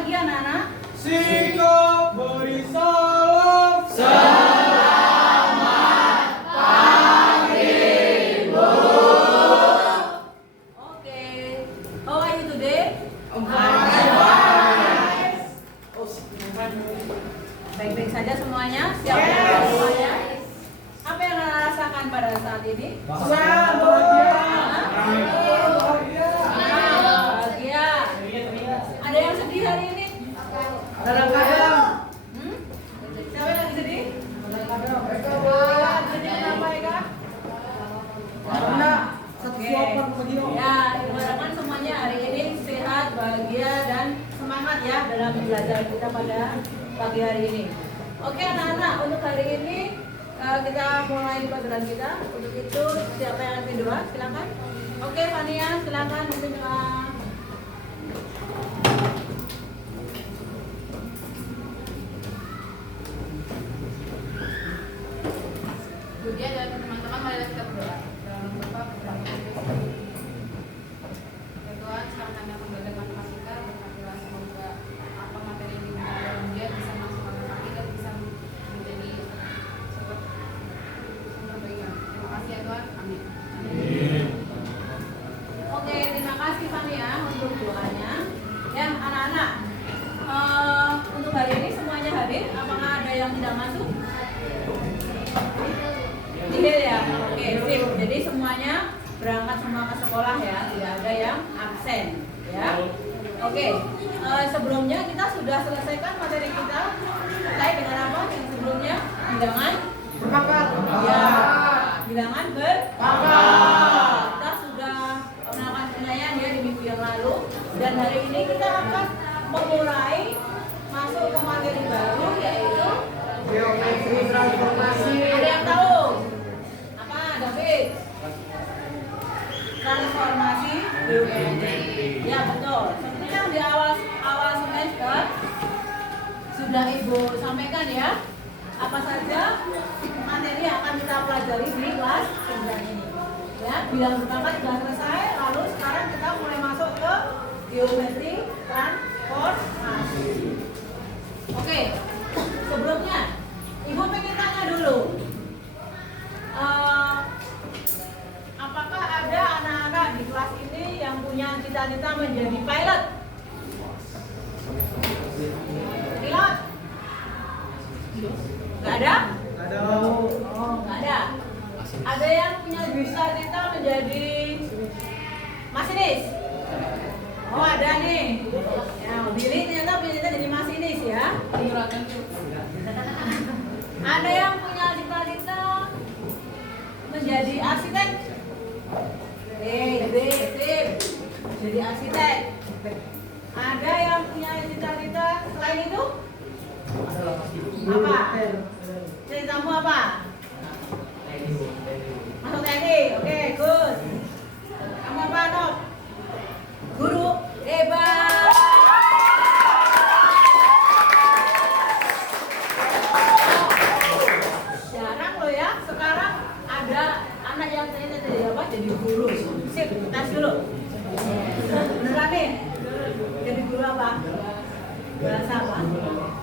lagi anak-anak? Sikap beri salam. Selamat pagi, Bu. Oke. How are you today? Baik-baik saja semuanya? Siap belajar semuanya? Apa yang anak rasakan pada saat ini? Bahagia. Ada yang sedih hari ini? Kadang-kadang. Siapa yang lagi sedih? Sedih kenapa ya kak? Karena satu Oke. suapan begini. Ya, diharapkan semuanya hari ini sehat, bahagia, dan semangat ya dalam belajar kita pada pagi hari ini. Oke anak-anak, untuk hari ini kita mulai pelajaran kita. Untuk itu siapa yang akan doa? Silakan. Oke, Fania, silakan memimpin doa. Budia dan teman-teman, mari kita berdoa. Dalam nama Bapa, Putra, dan Roh Kudus. Ya Tuhan, sekarang kami akan belajar matematika. Berkatilah semoga apa materi yang diberikan oleh Budia bisa masuk ke hati dan bisa menjadi sumber kebaikan. Terima kasih ya Tuhan. Amin. Oke, terima kasih Fania untuk doanya. Ya, anak-anak, untuk hari ini semuanya hadir. Apakah ada yang tidak masuk? Nihil ya. Oke, sip. Jadi semuanya berangkat semua ke sekolah ya, tidak ada yang absen ya. Oke, sebelumnya kita sudah selesaikan materi kita terkait dengan apa yang sebelumnya? Bilangan Berbakat. ya, bilangan berbakat. Kita sudah melakukan penilaian ya di minggu yang lalu, dan hari ini kita akan memulai masuk ke materi baru, yaitu Geometri transformasi. ada yang tahu? Apa, David? Transformasi geometri. Ya betul. Seperti yang di awal semester sudah Ibu sampaikan ya. Apa saja materi yang akan kita pelajari di kelas 9 ini. Ya, bilang berbakat sudah selesai. Lalu sekarang kita mulai masuk ke geometri transformasi. Oke. Sebelumnya Ibu pengen tanya dulu, apakah ada anak-anak di kelas ini yang punya cita-cita menjadi pilot? Pilot? Nggak ada? Ada. Oh, nggak ada. Ada yang punya cita-cita menjadi masinis? Oh, ada nih. Ya, Billy ternyata punya cita jadi masinis ya. Ada yang punya cita-cita menjadi arsitek? Sip. Jadi arsitek. Ada yang punya cita-cita selain itu? Apa? Ceritamu apa? Masuk TNI. Oke, good. Kamu apa, Nok? Guru. Hebat. Jarang loh ya, sekarang ada anak yang ternyata jadi apa? Jadi guru. Sip, tes dulu. Beneran nih? Jadi guru apa? Bahasa apa?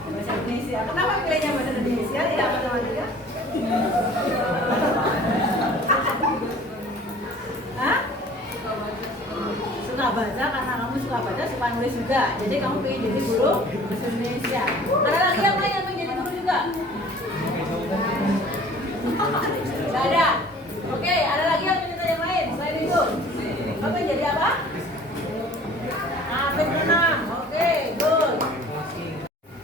Bahasa Indonesia. Kenapa pilihnya bahasa Indonesia? Tidak matematika? Hah? Suka baca karena kamu suka baca, suka nulis juga. Jadi kamu pengen jadi guru bahasa Indonesia. Ada lagi yang lain yang pengen jadi guru juga? Gak ada. Oke, ada lagi yang minta yang lain selain itu? Kamu pengen jadi apa? Penenang. Oke, good.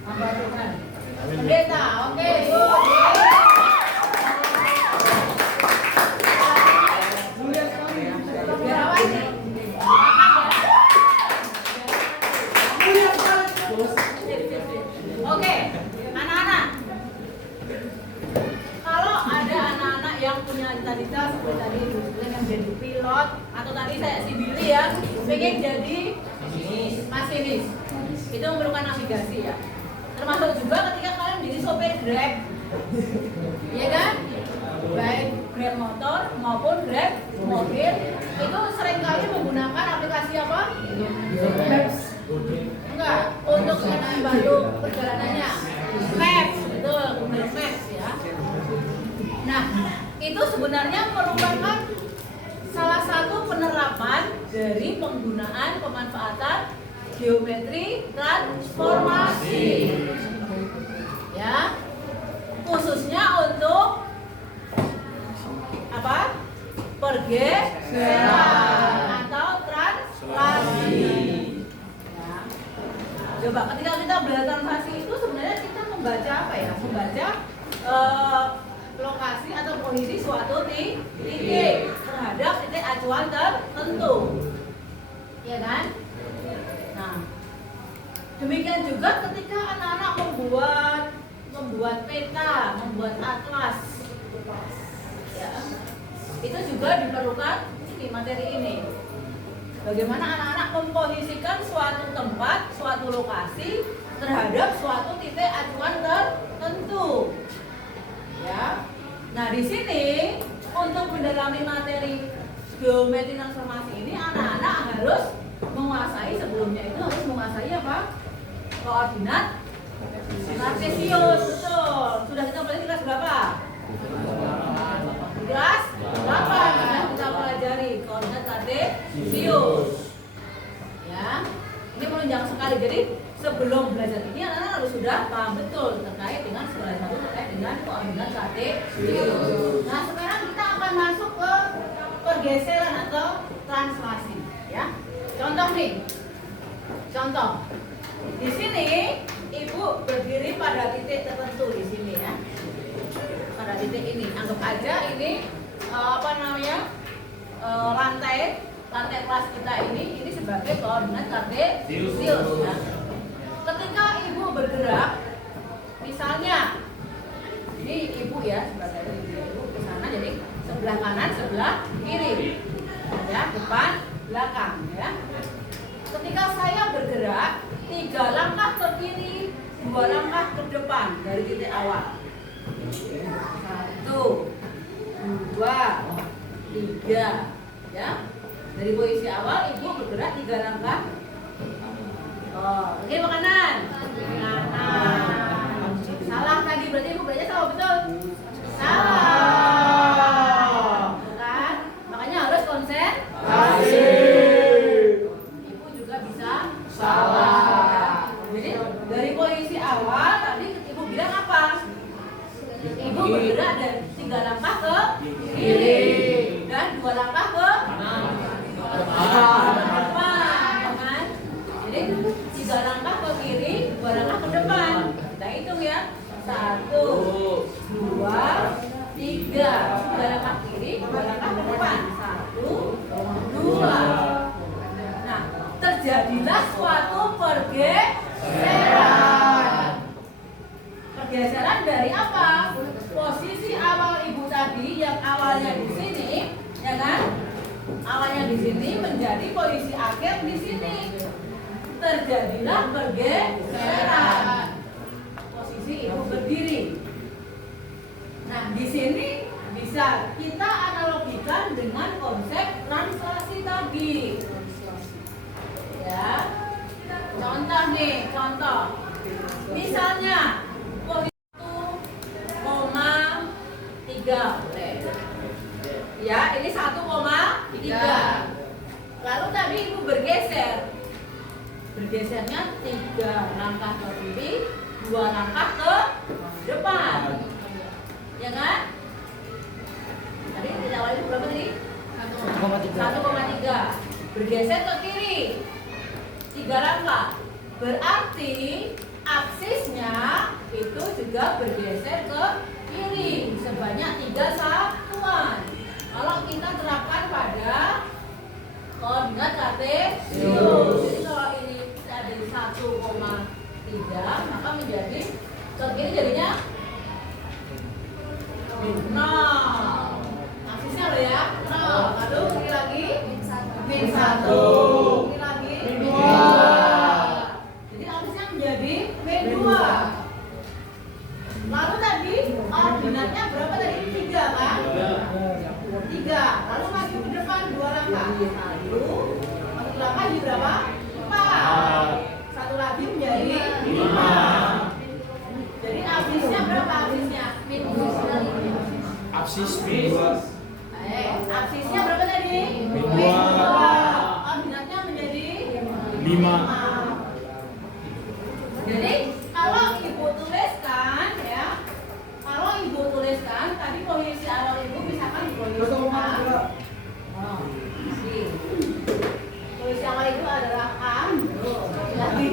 Hamba Tuhan. Pendeta. Oke, good. Biar apa sih? Oke, anak-anak. Kalau ada anak-anak yang punya cita-cita seperti tadi yang jadi pilot, atau tadi saya si Billy ya, pengen jadi masinis. Itu memerlukan navigasi ya. Termasuk juga ketika kalian menjadi sopir Grab, ya kan? Baik Grab motor maupun Grab mobil, itu seringkali menggunakan aplikasi apa? Maps. Enggak, untuk pemanfaatan geometri transformasi. Ya. Khususnya untuk apa? Pergeseran atau translasi. Ya. Coba ketika kita belajar translasi itu sebenarnya kita membaca apa ya? Membaca lokasi atau posisi suatu titik terhadap titik acuan tertentu, ya kan? Nah, demikian juga ketika anak-anak membuat peta, membuat atlas, ya, itu juga diperlukan ini materi ini. Bagaimana anak-anak memposisikan suatu tempat, suatu lokasi terhadap suatu titik acuan tertentu. Ya. Nah, di sini untuk mendalami materi geometri transformasi ini anak-anak harus menguasai, sebelumnya itu harus menguasai apa? Koordinat kartesius, betul. Sudah kita pelajari kelas berapa? Kelas 8 sudah kita pelajari koordinat kartesius. Ya. Ini menunjang sekali. Jadi sebelum belajar ini anak-anak harus sudah paham betul terkait dengan segala sesuatu terkait dengan koordinat kartesius. Nah, sekarang kita akan masuk ke pergeseran atau translasi, ya. Contoh nih. Contoh. Di sini Ibu berdiri pada titik tertentu di sini, ya. Pada titik ini. Anggap aja ini lantai kelas kita ini sebagai koordinat kartesius, ya. Ketika Ibu bergerak, misalnya ini Ibu ya, sebagai Ibu ke sana, jadi sebelah kanan, sebelah kiri, ya, depan, belakang, ya. Ketika saya bergerak 3 langkah ke kiri, 2 langkah ke depan dari titik awal. 1, 2, 3, ya. Dari posisi awal Ibu bergerak 3 langkah. Oke, ke kanan. Kanan. Salah tadi, berarti Ibu belajar salah, betul? Salah. Kan? Makanya harus konsentrasi. Ibu juga bisa salah. Jadi dari posisi awal tadi Ibu bilang apa? Ibu bergerak dari 3 langkah ke kiri dan 2 langkah ke depan, kan? Jadi 3 langkah ke kiri, 2 langkah ke depan. Kita hitung ya. 1, 2, 3. 3 langkah kiri, 2 langkah ke depan. 1, 2. Nah, terjadilah suatu pergeseran. Pergeseran dari apa? Posisi awal Ibu tadi yang awalnya di sini, ya kan? Awalnya di sini menjadi posisi akhir di sini. Terjadilah pergeseran. Posisi Ibu berdiri. Nah, di sini bisa kita analogikan dengan konsep translasi tadi. Ya. Contoh nih, contoh. Misalnya posisi 1,3 boleh. Ya, ini 1,3. Lalu tadi Ibu bergeser. Bergesernya 3 langkah ke kiri, 2 langkah ke depan. Ya kan? Tadi di awal itu berapa tadi? 1,3. Bergeser ke kiri 3 langkah. Berarti aksisnya itu juga bergeser ke kiri sebanyak 3 satuan. Kalau kita terapkan pada koordinat kartesius, jadi kalau ini ada 1,3 maka menjadi ke kiri jadinya 0. Aksisnya loh ya, 0. Lalu ini lagi min 1. Ini lagi min 2. Jadi aksisnya menjadi min 2. Lalu tadi koordinatnya berapa tadi? 3 kan? 3. Lalu maju ke depan 2 langkah. 1 langkah di berapa? Jadi kalau ibu tuliskan ya, kalau ibu tuliskan tadi posisi awal ibu misalkan di posisi A. Oh, sih. Posisi awal itu adalah A. Lagi.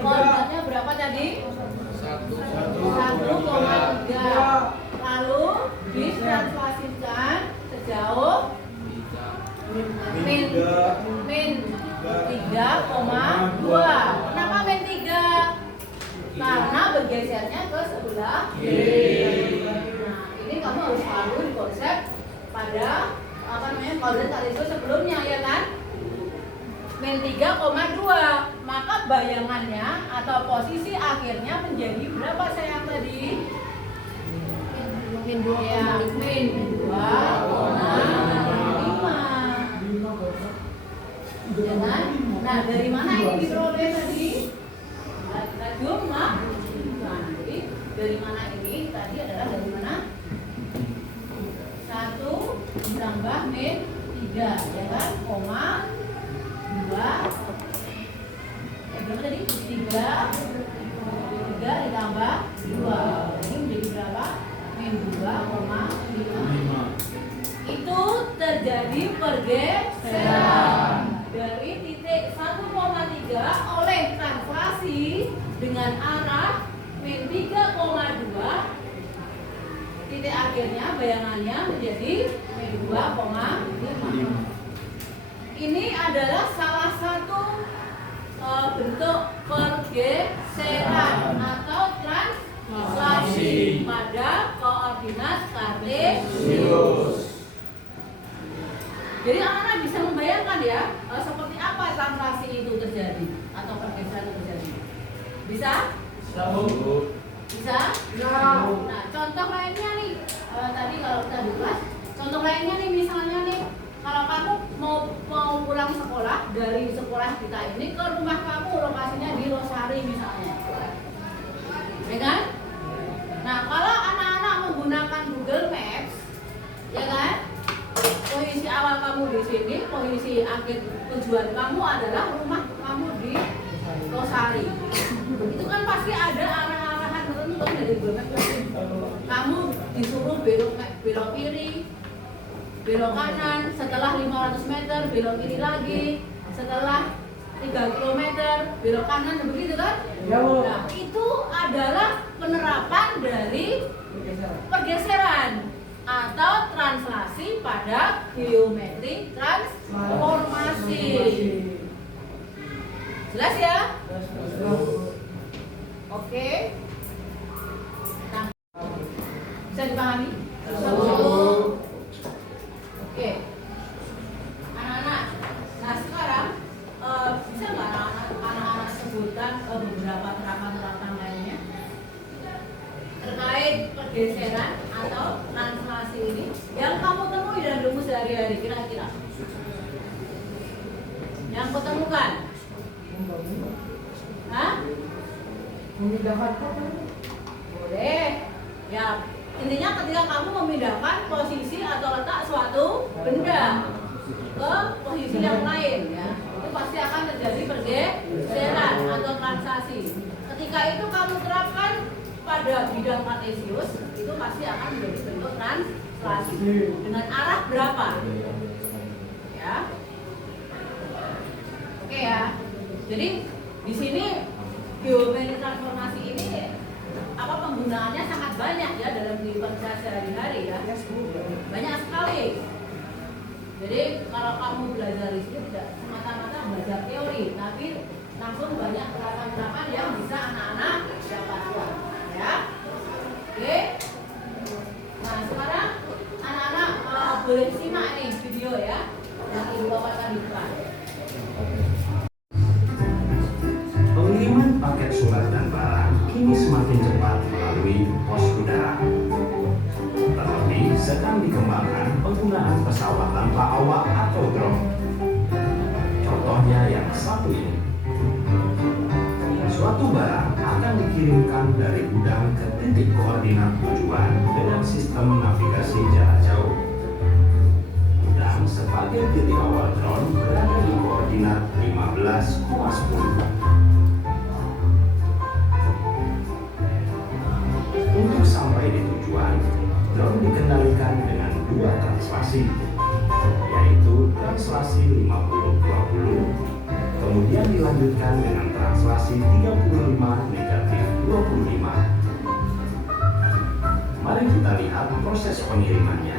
Koordinatnya berapa tadi? 1,3. Lalu ditranslasikan sejauh min 3,2. Kenapa min 3? Karena bergesernya ke sebelah kiri. Nah, ini kamu harus selalu di konsep pada koordinat Cartesius sebelumnya ya kan? Min 3,2. Maka bayangannya atau posisi akhirnya menjadi berapa sayang tadi? Min 2. Ya, min 2,5. Jangan. Nah, dari mana ini diperoleh tadi? Kita jumlah. Nah, jadi dari mana ini? Tadi adalah dari mana? 1 ditambah min 3, ya kan? Koma 2. Berapa tadi? 3 ditambah 2. Ini menjadi berapa? Min 2,5. Itu terjadi pergeseran dari titik 1,3 oleh translasi dengan arah min 3,2. Titik akhirnya bayangannya menjadi min 2,5. Ini adalah salah satu bentuk pergeseran atau translasi pada koordinat Cartesius. Jadi anak-anak bisa membayangkan ya seperti apa translasi itu terjadi atau pergeseran itu terjadi. Bisa? Bisa? Nah, contoh lainnya nih, tadi kalau kita di kelas, contoh lainnya nih misalnya nih, kalau kamu mau pulang sekolah dari sekolah kita ini ke rumah kamu, lokasinya di Losari misalnya, ya kan? Nah, kalau anak-anak menggunakan Google Maps, ya kan? Posisi awal kamu di sini, posisi akhir tujuan kamu adalah rumah kamu di Losari. Itu kan pasti ada arah-arahan tertentu dari Google Maps. Kamu disuruh belok kiri, belok kanan, setelah 500 meter belok kiri lagi, setelah 3 km belok kanan, begitu kan? Nah, itu adalah penerapan dari pergeseran atau translasi pada geometri transformasi. Jelas ya? Oke. Nah, bisa dipahami? Oke. Anak-anak, nah sekarang bisa nggak anak-anak sebutkan beberapa terapan-terapan lainnya terkait pergeseran atau translasi ini yang kamu temui dalam rumus sehari-hari, kira-kira yang ketemukan? Hah? Memindahkan Boleh. Ya, intinya ketika kamu memindahkan posisi atau letak suatu benda ke posisi yang lain, ya, itu pasti akan terjadi pergeseran atau translasi. Ketika itu kamu terapkan pada bidang Cartesius, itu pasti akan menjadi bentuk translasi dengan arah berapa? Ya. Oke ya. Jadi di sini geometri transformasi ini penggunaannya sangat banyak ya dalam kehidupan kita sehari-hari ya. Banyak sekali. Jadi kalau kamu belajar di sini tidak semata-mata belajar teori, tapi langsung banyak penerapan yang bisa anak-anak dapatkan ya. Oke. Nah, sekarang anak-anak boleh simak nih video ya yang Ibu bawakan di depan. Pengiriman paket surat dan barang kini semakin cepat melalui pos udara. Terlebih sedang dikembangkan penggunaan pesawat tanpa awak atau drone. Contohnya yang satu ini. Suatu barang akan dikirimkan dari gudang ke titik koordinat tujuan dengan sistem navigasi jarak jauh. Gudang sebagai titik awal drone berada di koordinat 15,10. Untuk sampai di tujuan, drone dikendalikan dengan dua translasi, yaitu translasi 50-20, kemudian dilanjutkan dengan translasi 35-25. Mari kita lihat proses pengirimannya.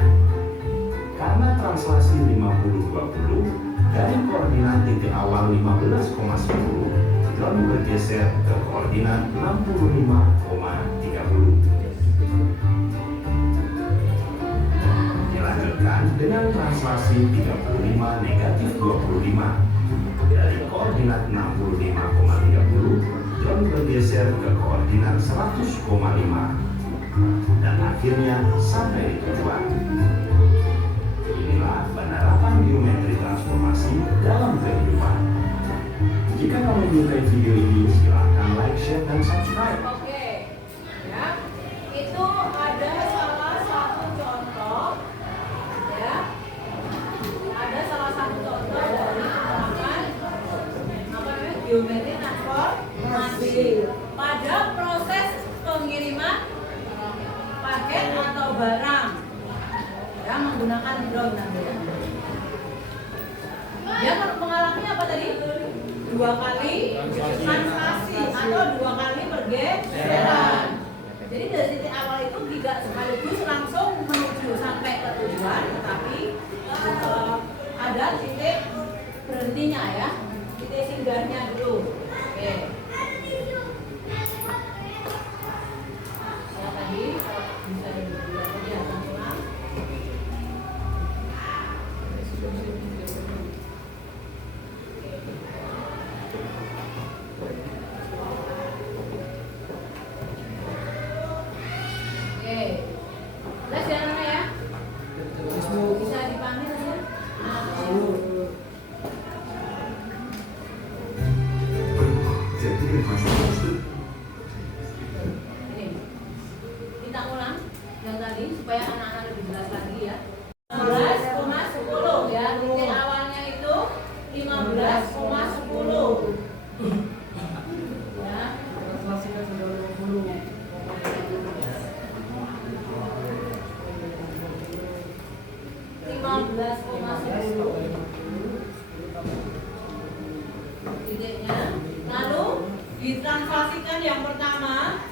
Karena translasi 50-20, dari koordinat titik awal 15,10, drone bergeser ke koordinat 65,30. Dilanjutkan dengan translasi 35-25. Dari koordinat 65,30, drone bergeser ke koordinat 100,5. Dan akhirnya sampai di tujuan. Inilah penerapan biometri transformasi dalam kehidupan. Jika kamu menyukai video ini, silahkan like, share, dan subscribe. Oke, ya, itu ada salah satu contoh, ya, ada salah satu contoh dari penerapan biometri transformasi pada proses pengiriman paket atau barang, ya, menggunakan drone nanti. Dia mengalami apa tadi? 2 kali translasi atau 2 kali pergeseran. Jadi dari titik awal itu tidak sekaligus langsung menuju sampai ke tujuan, tetapi ada titik berhentinya, ya, titik singgahnya dulu. Oke. Ya, tadi bisa dilihat tadi akan ulang. Udah jalannya, ya. Bisa dipanggil, ya. Ini. Kita ulang yang tadi supaya anak-anak lebih jelas lagi, ya. 15,10, ya. Titik awalnya itu 15,10. Ya. Translasinya sudah 20. Titiknya, lalu ditranslasikan yang pertama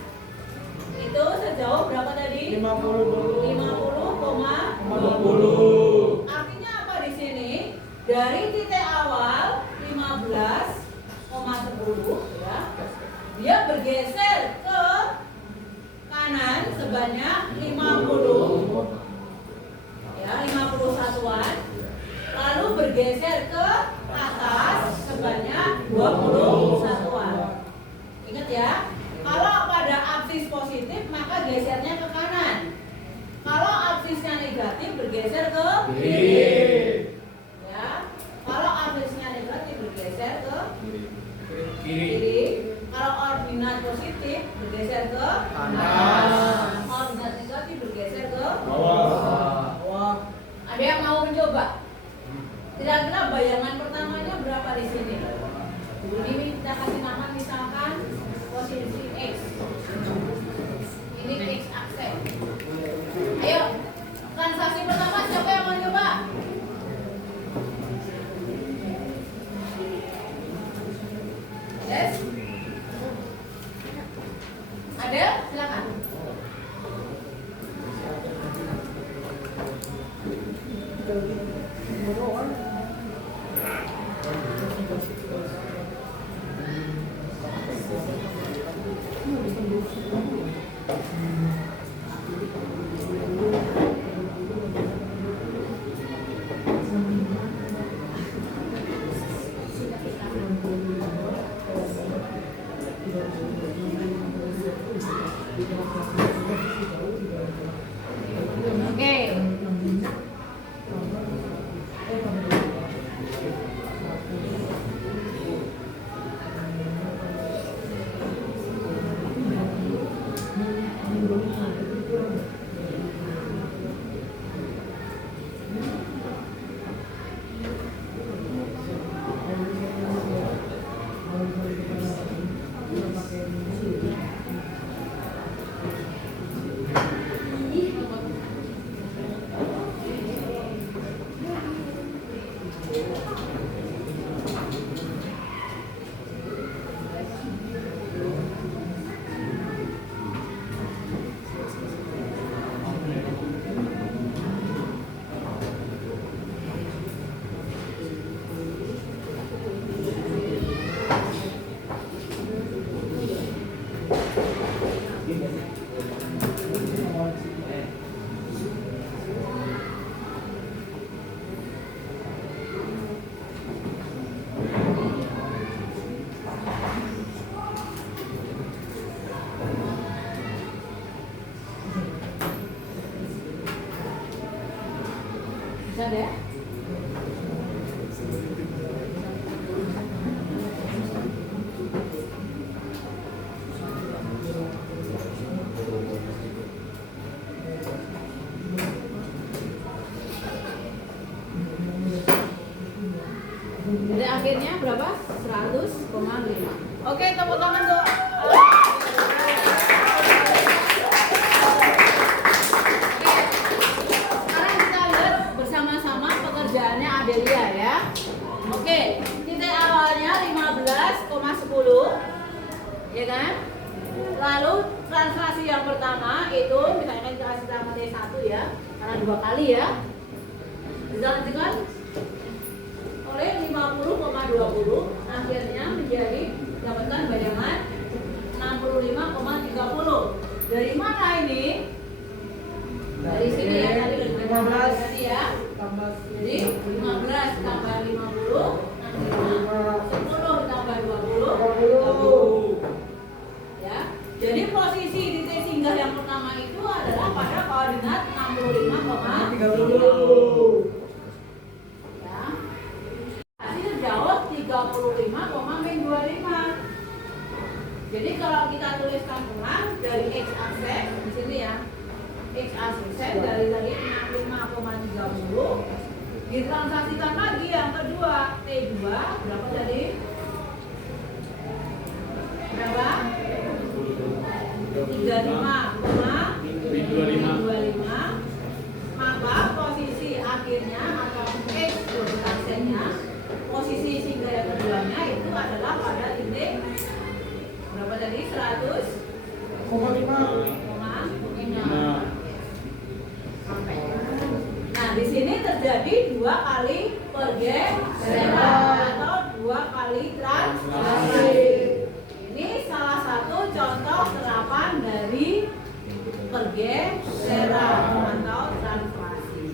itu sejauh berapa tadi? 50,20. Artinya apa di sini? Dari titik awal 15,10, ya, dia bergeser ke kanan sebanyak 50. Ya, 50 satuan, lalu bergeser ke atas sebanyak 20 satuan. Ingat, ya, kalau pada aksis positif maka gesernya ke kanan. Kalau aksisnya negatif bergeser ke kiri. Ya, kalau aksisnya negatif bergeser ke kiri. Kalau ordinat positif bergeser ke kanan. Ordinat negatif bergeser ke bawah. Ada yang mau mencoba? Kira-kira bayangan pertamanya berapa di sini? Ini kita kasih nama misalkan posisi X. Ini X aksen. Ayo, transaksi pertama siapa yang mau coba? Yes? Ada? Silakan. Kita berapa? 100,5. Oke, tepuk tangan tuh. Sekarang kita lihat bersama-sama pekerjaannya Adelia ya. Oke, titik awalnya 15,10, ya kan? Lalu translasi yang pertama itu misalnya kita kasih sama T1 ya, karena 2 kali ya. Dilanjutkan oleh 50,20, akhirnya menjadi dapatkan bayangan 65,30. Dari mana ini? Dari sini ya, tadi dari 15 tadi ya. Jadi 15 tambah 50, 10 tambah 20, 30. Ya. Jadi posisi titik singgah yang pertama itu adalah pada koordinat 65,30. Ya. Hasil jauh 35,-25. Jadi kalau kita tuliskan ulang dari x aksen di sini ya. X aksen dari tadi 65,30 ditransaksikan lagi yang kedua T2 berapa tadi? Berapa? 35,25. Maka posisi akhirnya atau X aksennya, posisi singgah yang keduanya itu adalah pada titik berapa tadi? 100,5. Nah, di sini terjadi 2 kali pergeseran atau 2 kali translasi. Ini salah satu contoh terapan dari pergeseran atau translasi.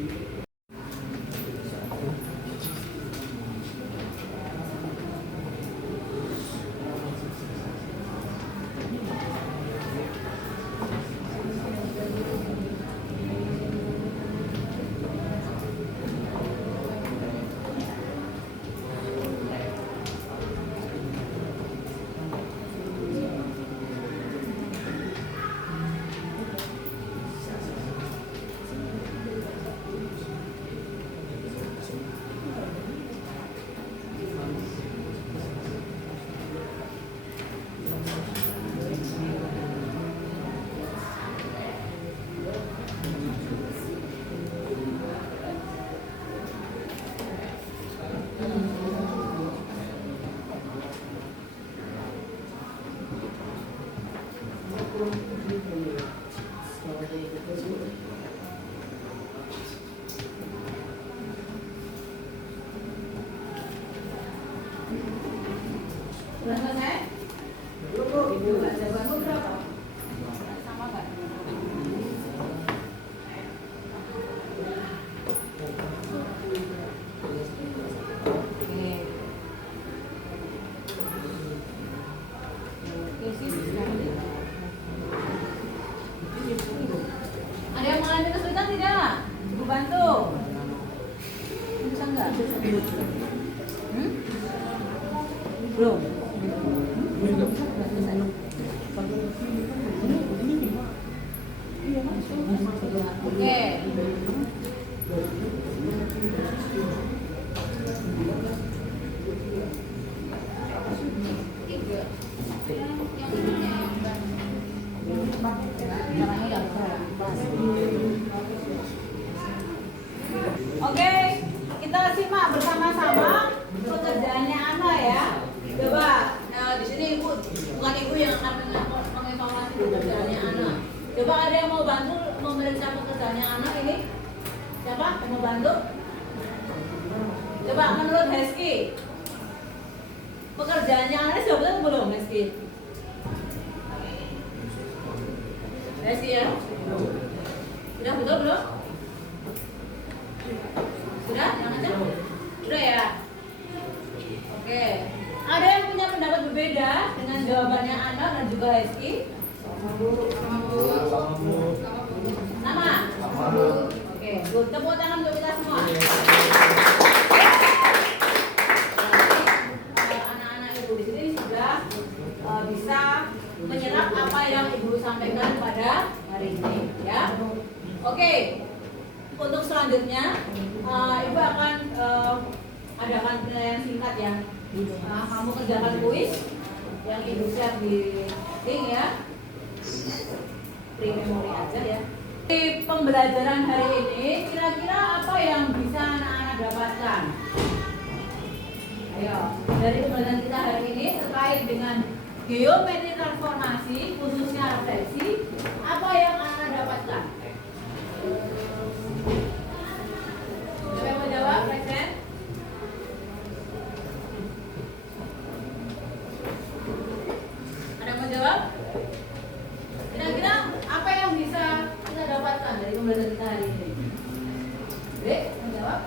Sudah selesai? Ibu, jawabanmu berapa? Sama nggak? Oke. Ada yang mengalami kesulitan tidak? Ibu bantu. Bisa nggak? Belum. Oke. Oke, kita simak bersama-sama pekerjaannya Ana ya. Coba, di sini ibu, bukan ibu yang akan mengevaluasi pekerjaannya Ana. Coba ada yang mau bantu memeriksa pekerjaannya Ana ini? Siapa yang mau bantu? Coba menurut Heski, pekerjaannya Ana sudah betul belum Heski? Heski ya? Sudah betul belum? Sudah? Yang aja? Sudah ya? Oke. Ada yang punya pendapat berbeda dengan jawabannya Ana dan juga Heski? Sama? Oke, good. Tepuk tangan untuk kita semua. Anak-anak ibu di sini sudah bisa menyerap apa yang ibu sampaikan pada hari ini, ya. Oke. Untuk selanjutnya, ibu akan adakan penilaian singkat ya. Nah, kamu kerjakan kuis yang Ibu share di link ya. Free memory aja ya. Di pembelajaran hari ini kira-kira apa yang bisa anak-anak dapatkan? Ayo, dari pembelajaran kita hari ini terkait dengan geometri transformasi khususnya refleksi, apa yang anak dapatkan? Siapa yang mau jawab, Presiden? Ada yang mau jawab? Kira-kira apa yang bisa kita dapatkan dari pembelajaran kita hari ini? Dek, mau jawab?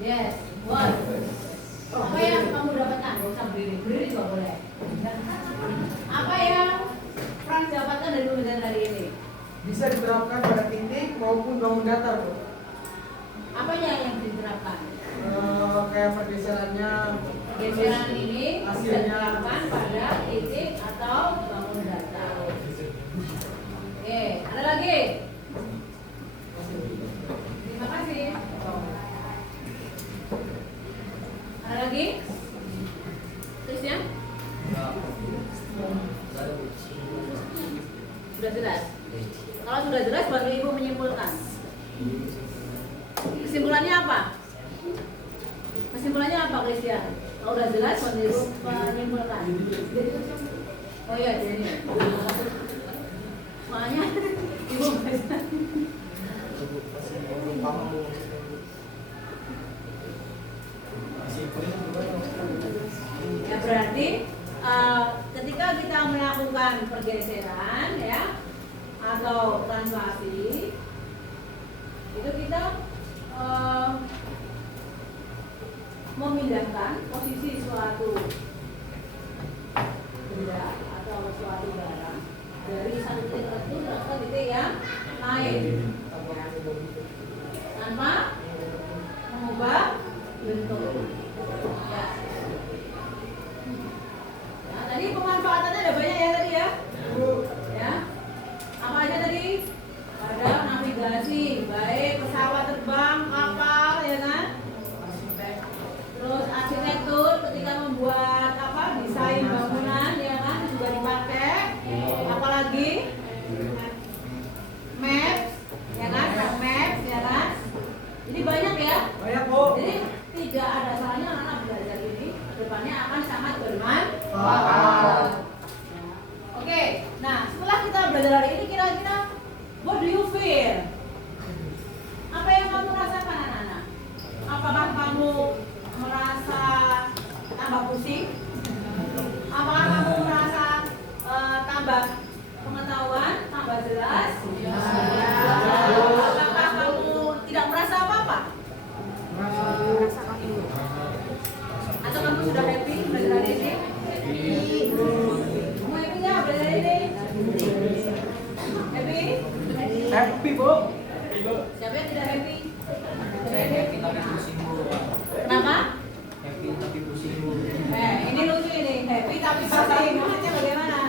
Yes, one. Apa yang kamu dapatkan? Gak usah berdiri juga boleh. Apa yang Frank dapatkan dari pembelajaran hari ini? Bisa diterapkan pada titik maupun bangun datar, Bu. Apanya yang diterapkan? Kayak pergeserannya. Geseran ini bisa Hasilnya. diterapkan pada titik atau bangun datar. Oke, ada lagi? Terima kasih. Ada lagi? Tulisnya? Sudah jelas? Kalau sudah jelas baru Ibu menyimpulkan. Kesimpulannya apa? Kesimpulannya apa, Christian? Kalau udah jelas baru Ibu menyimpulkan. Oh iya, jadi soalnya Ibu bisa. Ya berarti ketika kita melakukan pergeseran ya atau translasi itu kita memindahkan posisi suatu benda atau suatu barang dari satu titik tertentu ke titik yang lain tanpa mengubah bentuk. Ya. Nah, tadi pemanfaatannya ada banyak ya tadi ya. Ya. Apa aja tadi? Ada navigasi, baik pesawat terbang, kapal, ya kan? Terus arsitektur ketika membuat apa? Desain bangunan, ya kan? Juga dipakai. Apalagi maps, ya kan? Maps, ya kan? Jadi banyak ya. Banyak, Bu. Jadi tidak ada salahnya anak belajar ini kedepannya akan sangat bermanfaat. Ya. Oke, nah setelah kita belajar hari ini kira-kira what do you feel? Apa yang kamu rasakan anak-anak? Apakah kamu merasa tambah pusing? Apakah kamu merasa tambah pengetahuan, tambah jelas? Apakah kamu tidak merasa apa-apa? Atau kamu sudah happy belajar hari ini? Kamu happy nggak belajar hari ini? Happy? Happy, Bu. Siapa yang tidak happy? Saya happy tapi pusing, Bu. Kenapa? Happy tapi pusing, Bu. Ini lucu ini, happy tapi pusing. Maksudnya bagaimana?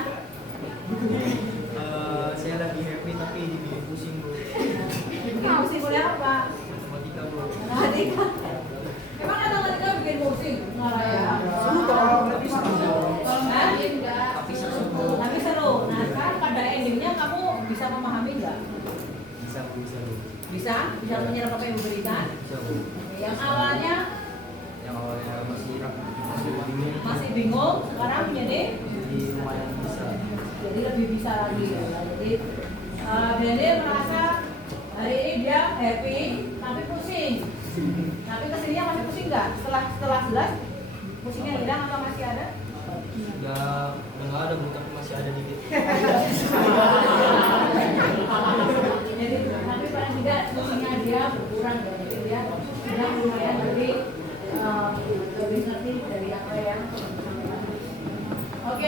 Saya lagi happy tapi dibikin pusing, Bu. Bikin pusing kuliah apa? Matematika, Bu. Matematika. Emang matematika bikin pusing? Enggak ya. Seru kalau lebih seru. Kalau nggak, enggak. Tapi seru, Bu. Tapi seru. Nah sekarang pada endingnya kamu bisa memahami nggak? Bisa, Bu. Bisa, Bu. Bisa? Bisa menyerap apa yang diberikan? Bisa, Bu. Yang awalnya Yang awalnya masih bingung, masih bingung, sekarang jadi lumayan bisa. jadi lebih bisa lagi ya. Jadi Bende merasa hari ini dia happy tapi pusing. Tapi kesininya masih pusing nggak? Setelah jelas pusingnya hilang atau masih ada? Udah nggak ada, Bu, tapi masih ada dikit. Jadi tapi paling tidak pusingnya dia berkurang dan jadi dia sudah lumayan lebih ngerti dari apa yang oke.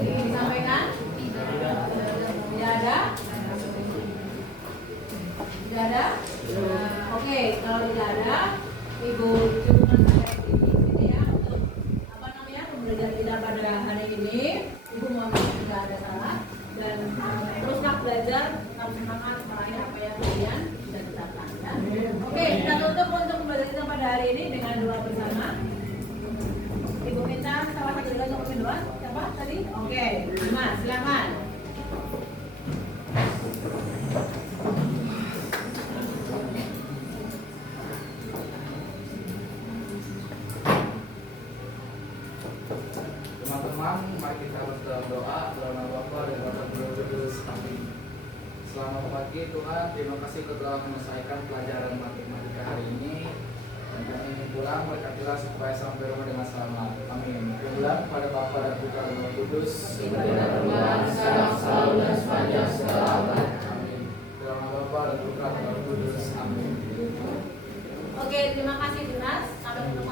Jadi disampaikan tidak ada. Tidak ada? Oke, kalau tidak ada, Ibu cukupkan sampai di sini ya untuk apa namanya pembelajaran kita pada hari ini. Ibu mohon maaf tidak ada salah dan belajar, tetap semangat meraih apa yang kalian sudah tetapkan ya. Oke, kita tutup untuk pembelajaran kita pada hari ini dengan doa bersama. Ibu minta salah satu doa untuk doa. Siapa tadi? Oke, Mas, silakan. Teman-teman, mari kita berdoa dalam nama Bapa dan Putra dan Roh Kudus. Amin. Selamat pagi Tuhan, terima kasih Kau telah menyelesaikan pelajaran matematika hari ini. Dan kami ingin pulang, berkatilah supaya sampai rumah dengan selamat. Amin. Pulang pada Bapa dan Putra dan Roh Kudus. sekarang selalu dan sepanjang segala abad. Amin. Dalam nama Bapa dan Putra dan Roh Kudus. Amin. Oke, terima kasih Dinas. Sampai ketemu